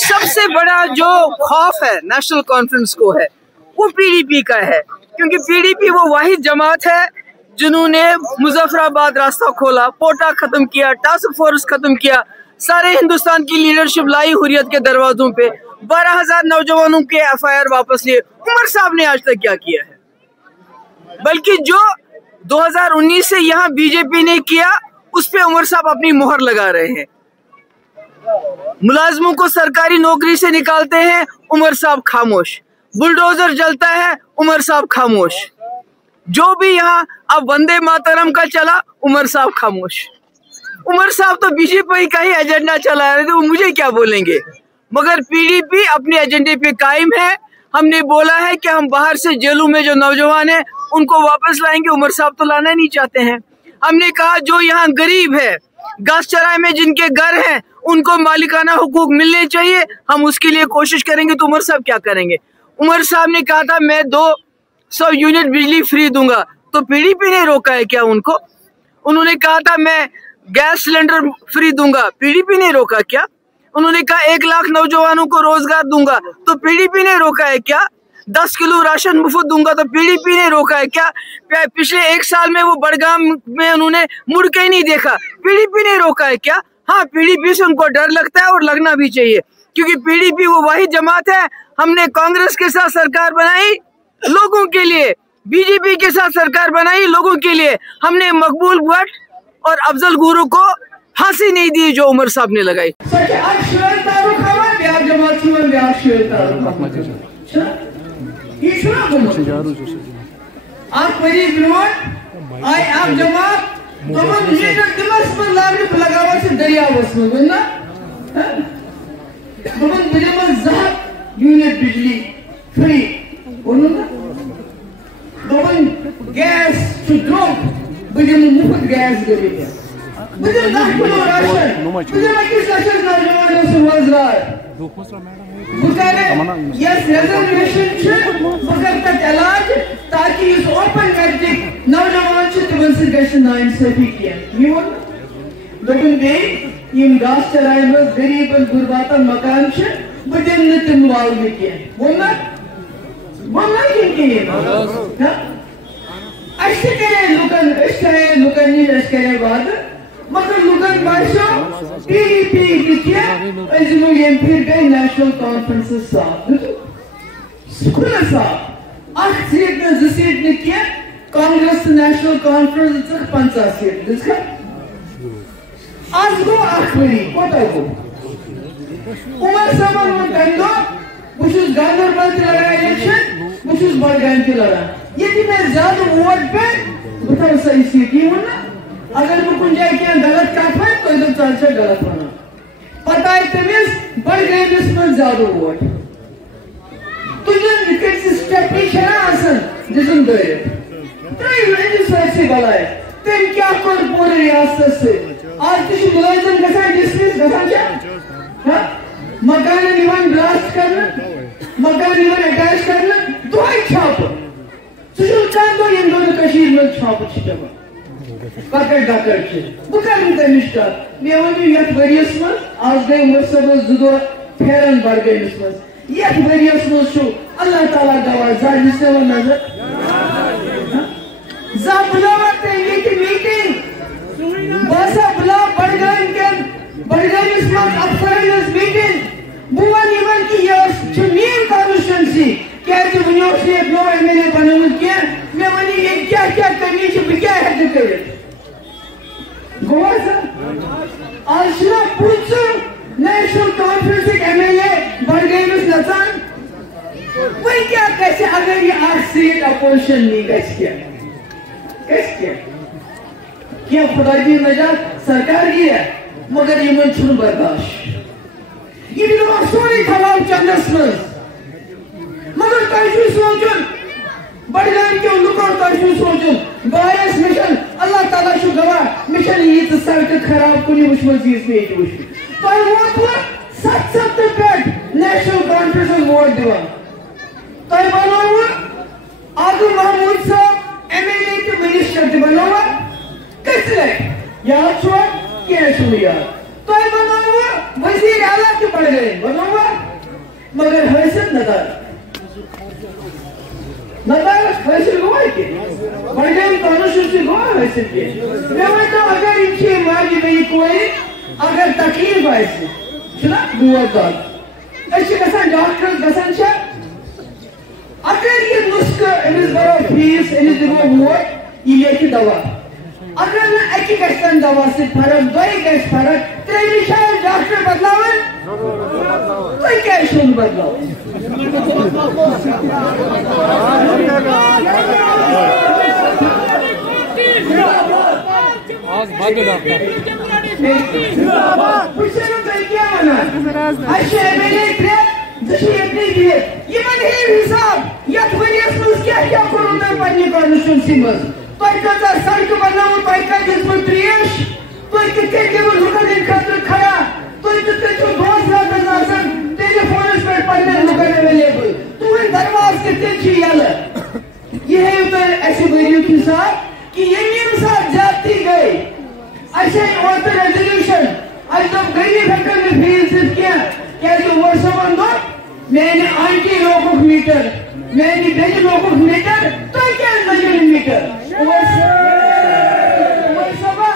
सबसे बड़ा जो खौफ है नेशनल कॉन्फ्रेंस को है वो पीडीपी का है, क्योंकि पीडीपी वो वाहिद जमात है जिन्होंने मुजफ्फराबाद रास्ता खोला, पोटा खत्म किया, टास्क फोर्स खत्म किया, सारे हिंदुस्तान की लीडरशिप लाई हुर्रियत के दरवाजों पे, 12,000 नौजवानों के एफआईआर वापस लिए। उमर साहब ने आज तक क्या किया है? बल्कि जो 2019 से यहाँ बीजेपी ने किया उस पे उमर साहब अपनी मोहर लगा रहे हैं। मुलाजमों को सरकारी नौकरी से निकालते हैं, उमर साहब खामोश। बुलडोजर जलता है, उमर साहब खामोश। जो भी यहाँ अब वंदे मातरम का चला, उमर साहब खामोश। उमर साहब तो बीजेपी का ही एजेंडा चला रहे थे, वो मुझे क्या बोलेंगे। मगर पीडीपी अपने एजेंडे पे कायम है। हमने बोला है कि हम बाहर से जेलों में जो नौजवान हैं उनको वापस लाएंगे, उमर साहब तो लाना नहीं चाहते हैं। हमने कहा जो यहाँ गरीब है, घास चराई में जिनके घर हैं, उनको मालिकाना हुकूक मिलने चाहिए, हम उसके लिए कोशिश करेंगे। तो उमर साहब क्या करेंगे? उमर साहब ने कहा था मैं 200 यूनिट बिजली फ्री दूंगा, तो पीडीपी ने रोका है क्या उनको? उन्होंने कहा था मैं गैस सिलेंडर फ्री दूंगा, पीडीपी ने रोका क्या? उन्होंने कहा 1 लाख नौजवानों को रोजगार दूंगा, तो पीडीपी ने रोका है क्या? 10 किलो राशन मुफ्त दूंगा, तो पीडीपी ने रोका है क्या? पिछले 1 साल में वो बड़गाम में उन्होंने मुड़ के ही नहीं देखा, पीडीपी ने रोका है क्या? हाँ, पीडीपी से उनको डर लगता है और लगना भी चाहिए, क्योंकि पीडीपी वो वाहिद जमात है। हमने कांग्रेस के साथ सरकार बनाई लोगों के लिए, बीजेपी के साथ सरकार बनाई लोगों के लिए। हमने मकबूल भट्ट और अफजल गुरु को फांसी नहीं दी जो उमर साहब ने लगाई। यूनिट बिजली फ्री गैस मुफ्त गैस ताकि ओपन नौजवान तम नाइंसाफी दोपन घास चराई मज गरीबन गुरबातन मकान बह दिन तम वालने करे लुकन नश करे वाद, मगर लुकन बासो पीडीपी फिर गई नेशनल कॉन्फ्रेंस साथ खुला साथ 8 सीट न 2 सीट न क्या कांग्रेस नेशनल कॉन्फ्रेंस 50 सीट आज गो 8 वरी कोटा गो उमर साहब वो तंदो बुशुस गांधरबल से लड़ा इलेक्शन, बुशुस बड़गाम से लड़ा। यदि मैं ज्यादा वोट पे बताओ सही सीटी हूँ ना, अगर वो कुछ जाए क्या गलत काम है तो एकदम चाल से गलत होना पता है। तमीज बड़गाम में ज्यादा वोट तुझे विकेट से स्टेप ही चला आसन जिसम दे तो ये से गला है तुम क्या कर पूरे रियासत से आज तुझे मुलाजिम कैसा डिस्मिस कैसा क्या मकान निवान ब्लास्ट करना, मकान निवान अटैच करना, दो ही छाप सुशल चांद दो इन दोनों कशीर में छाप छिटवा पकड़ डकर छे बुकर में तनिष्ठा मैं वही यत वरियस में आज गए उमर सब जुदो फेरन बढ़ गए इसमें यत वरियस में शो अल्लाह ताला गवाह जान से वो नजर जा बुलावते ये की मीटिंग बसा बुला बढ़ गए इसमें अफसर इस मीटिंग बुवन इवन की ये मीन कॉन्स्टिट्यूंसी क्या जो यूनिवर्सिटी नो एमएलए बनने क्या मैं वनी ये क्या करनी चाहिए क्या है जो करे गोवा सर आशरा पूछ नेशनल कॉन्फ्रेंस के एमएलए बढ़ गए इस नसान वही क्या कैसे अगर ये 8 सीट अपोजिशन नहीं कैसे क्या खुदा की नजात सरकार की है मगर ये मन छुन बर्दाश्त ये भी लोग सोनी खवाब चंदस में मगर ताइशु सोचन बड़गाम के लुकों ताइशु सोचन बायस मिशन अल्लाह ताला शु गवाह मिशन ये तो सड़क खराब कुनी मुश्किल चीज नहीं है तो ये वो 7 पेट नेशनल कॉन्फ्रेंस में वोट दिवा तो ये बनाओ आगू महमूद साहब एमएलए के मिनिस्टर बनाओ कैसे याद छुआ क्या सुनिया तो ये बनाओ वजीर आला के पड़ गए बनाओ مگر حیثیت ندارت حیثیت گوا ہے کہ بڑھگام کانوشن سے گوا حیثیت کے میں ویدہ اگر انچے ماجی بھئی کوئی اگر تکلیف آئیسی چھنا گوار دار ایسی کسان ڈاکٹر کسان چھا اگر یہ نسخہ انیس برا فیس انیس دیگو موت یہ لیکی دوا اگر نہ ایکی گشتن دوا سے فرق دوئی گشت فرق تریمی شاید ڈاکٹر بدلاویں کوئی کیشن بدلاویں پوچھے نو کئی کیا منا ایشہ ایمیلے ترے زشی اپنی دیئے یہ من ہی حساب یا تھوڑی اسمس کیا کروں در پڑھنے کا نشن سیمز توئی کتا سڑک بناو توئی کتا جسم تریش توئی کتے کے وہ لکھا دن خطر کھڑا توئی کتے جو دوست رات ازاسن تیرے فونس پر پڑھنے لکھا اویلیبل تو ان درواز کتے چھی یالا یہ ہے اتر ایسے ویڈیو کی ساتھ کہ یہ میم ساتھ جاتی گئی ایسے اوٹر ریزولوشن آج تو گئی بھکر میں بھیل صرف کیا کیا جو ورسمان دو میں نے آنٹی لوگوں میٹر میں نے بیج لوگوں میٹر تو کیا نجر میٹر ورسما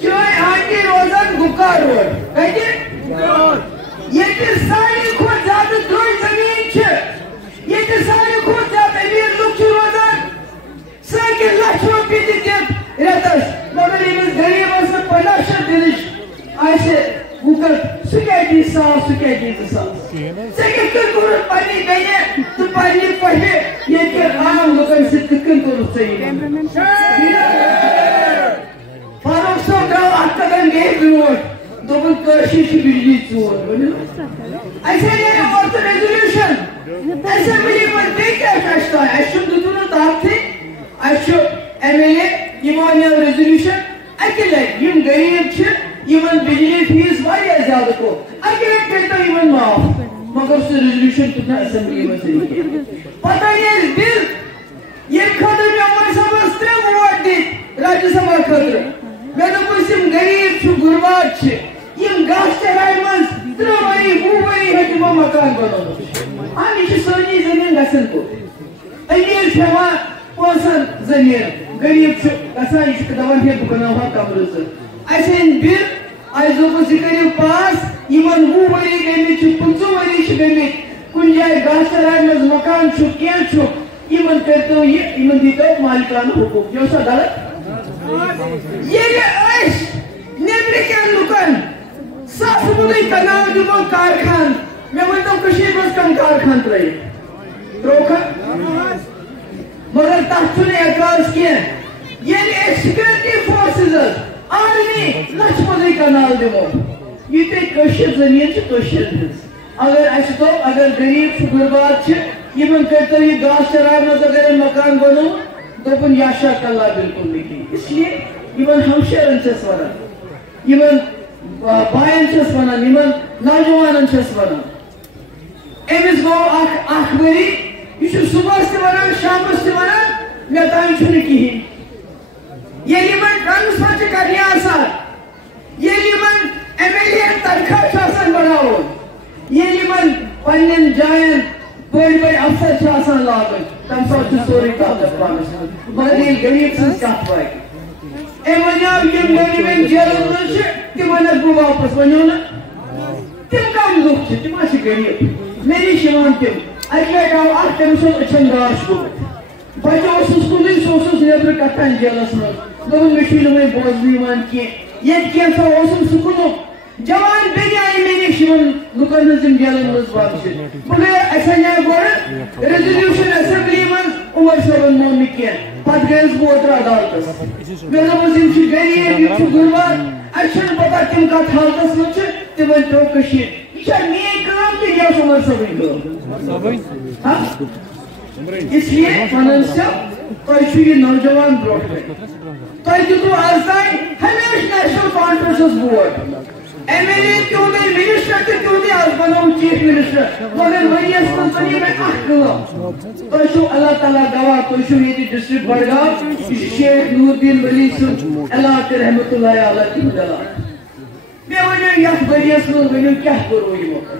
جو آنٹی روزن گکار روڈ کہتے یہ تر ساری خود زیادہ دوئی زمین چھ یہ تر ساری خود زیادہ امیر لوگ چھ روزن ساکر لکھ روپی دیت رہتاش مگر یہ غریب اس میں پناشر دلش آئیسے وکر سکیٹی ساس سکیٹی ساس سکیٹی کرور پانی گئے تو پانی پہے یہ کہ عام لوگن سے تکن کرور چاہیے فاروق صاحب راو اکتدن گئے بیوٹ دوبن کرشیش بجلی چور ایسے یہ عورت ریزولوشن ایسے ملی پر دیکھ ایشتا ہے ایشو دوتونو تاپ تھی ایشو ایم ایل اے ایمانیا ریزولوشن اکلے یم غریب چھ یمن بجلی فیس وایا زیادہ کو اکلے کہتا یمن معاف مگر اس ریزولوشن کتنا اسمبلی میں سے پتہ یہ بل یہ خطر میں عمر صاحب استرے ووٹ دی راجہ سبھا خطر میں تو کوئی سم غریب چھو گربات چھے یم گاس چرائی منز ترواری بوبری حکمہ مکان بنو آنی چھو سونی زمین گسن کو امیر چھوا پوسن زمین غریب چھو گسان یہ چھو دوان ہے بکناوہ کمرز ایسے ان بل آئیزو کو ذکریو پاس یمن بوبری گیمی چھو پنچو وری چھو گیمی کن جائے گاس چرائی منز مکان چھو کیا چھو یمن کرتے ہو یہ یمن دیتا ہو مالکان حقوق جو سا دلت یہ ایش نیبری کے لکن ساس مدی کناو جمعو کارخان میں ویدہ کشیر بس کم کارخان ترائی روکا مگر تحتونے اکاز کیا یعنی ایک سیکرٹی فورسز آرمی لچ مدی کناو جمعو یہ تے کشیر زمین چھ کشیر دیس اگر ایسے تو اگر غریب چھ گربات چھ یہ من کرتا یہ گاس چرار نظر اگر مکان بنو تو پن یاشا کاللہ بالکل لکھی اس لیے یہ من ہمشیرن چس ورن یہ من بائن چس ورن یہ من نوجوانن چس ورن ایمز گو آخ بری یہ چھو صبح سے ورن شام سے ورن میں تائیں چھونے کی ہی یہ من ٹرانسفر چھ کرنی آسان یہ من ایم ایل اے تنخواہ چاسن بڑھاؤ یہ من پنن جائن بڑی بڑی افسر چھ آسان لاغن تم سب چھ سوری طاقت پانس مدیل غریب سنس کات بائی اے منیاب یم غریبین جیلن من چھ تم انت بو واپس ونیونا تم کم لوگ چھ تم آچھ غریب میری شمان تم اجوے گاو آخ تم سن اچھن داش گو بچہ اسس کلی سوسس نیبر کتن جیلس من دون مشیل میں بوزنی مان کی یہ کیا سا اسم سکنو جوان بیگی آئی میں نے شمن لکن نظم جیلن مزبان سے بلے ایسا نیا گوڑا ریزولوشن اسمبلی من عمر صاحبن مونی کیا پت گئیز بوترا دالتس میں نے مزیم چھ غریب یہ چھ گربات اچھن پتا تم کا تھالتس من چھ تمن تو کشیر یہ چھا نیک کام تی یا عمر صاحبن کام اس لیے فننسیا تو چھو یہ نوجوان بروٹ ہے تو دیتو آزدائی ہمیش national conferences board M L A کیوں دے منسٹر تے کیوں دے آز بناو چیف منسٹر مگر وریس منتنی میں احکام تو چھو اللہ تعالیٰ گواہ تو چھو یہ ڈسٹرکٹ بڑھگاو شیخ نور الدین ولی سن اللہ کے رحمت اللہ علیہ کی مدلات میں ونیو یک وریس من ونیو کیا کرو یہ موقع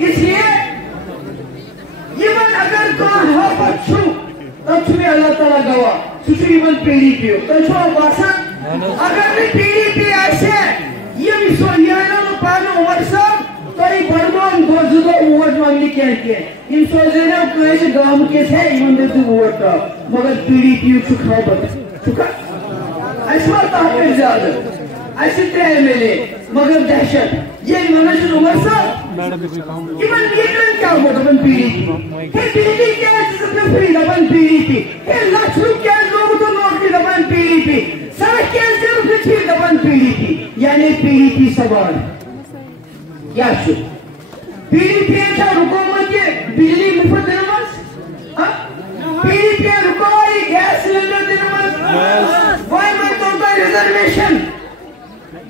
इसलिए अगर अल्लाह ताला गवाह PDP अगर PDP उमर साहब बड़गाम वोट मांगने गांव के वोट मगर PDP खबर ज्यादा MLA मगर दहशत ये उमर साहब क्या PDP क्या फ्री दपन PDP लाख रुपया लोग तो नौकरी दपन PDP सड़क के दपन PDP यानी PDP सवाल क्या PDP हुकूमत के बिजली मुफ्त दिनमस PDP रुकवाई गैस सिलेंडर दिनमस रिजर्वेशन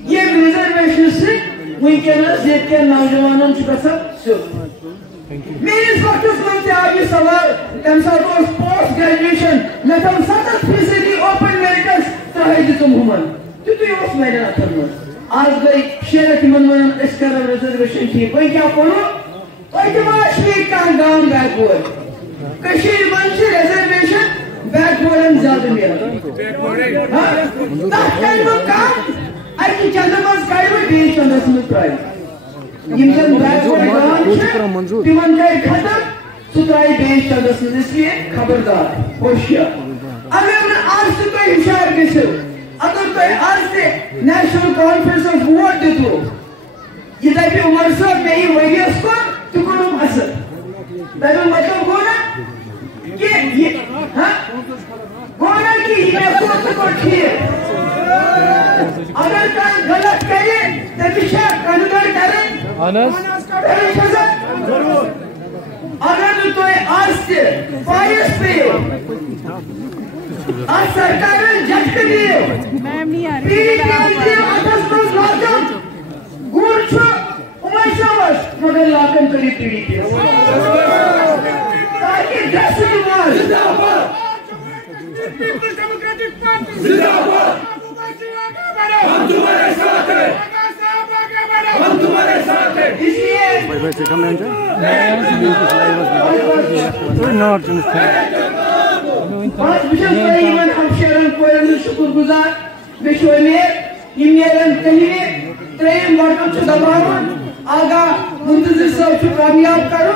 ये रिजर्वेशन से वैंकैनस के नौजवानों मेरे वक्त ये सवाल पोस्ट ग्रेजुएशन मे 70% ओपन मेरिटस आज गई शेरत रिजर्वेशन ठीक क्या करो गांव बैकवर्ड रिजर्वेशन बैकवर्ड ज्यादा मिला चंदस चंदस में त्रा खत्म चंदस इसलिए खबरदार होशियार अगर आज हुशार गो अगर आज नेशनल कॉन्फ्रेंस ऑफ वोट दितो ये दपे उमर साहब मे वरियस को तुम असल तब मतलब गो ना कि ये ठीक अगर गलत करे तमिश कन्वर्ट करें अगर तो आज से फायस पे आज सरकार झटक दिए गुड़ उमर शाबाश मगर लाखन करी PDP ताकि 10 मार पीपल्स डेमोक्रेटिक पार्टी जिंदाबाद हम तुम्हारे साथ हैं हम तुम्हारे साथ हैं इसलिए शुक्रगुजार आगा मुंतजिर साहब कामयाब करो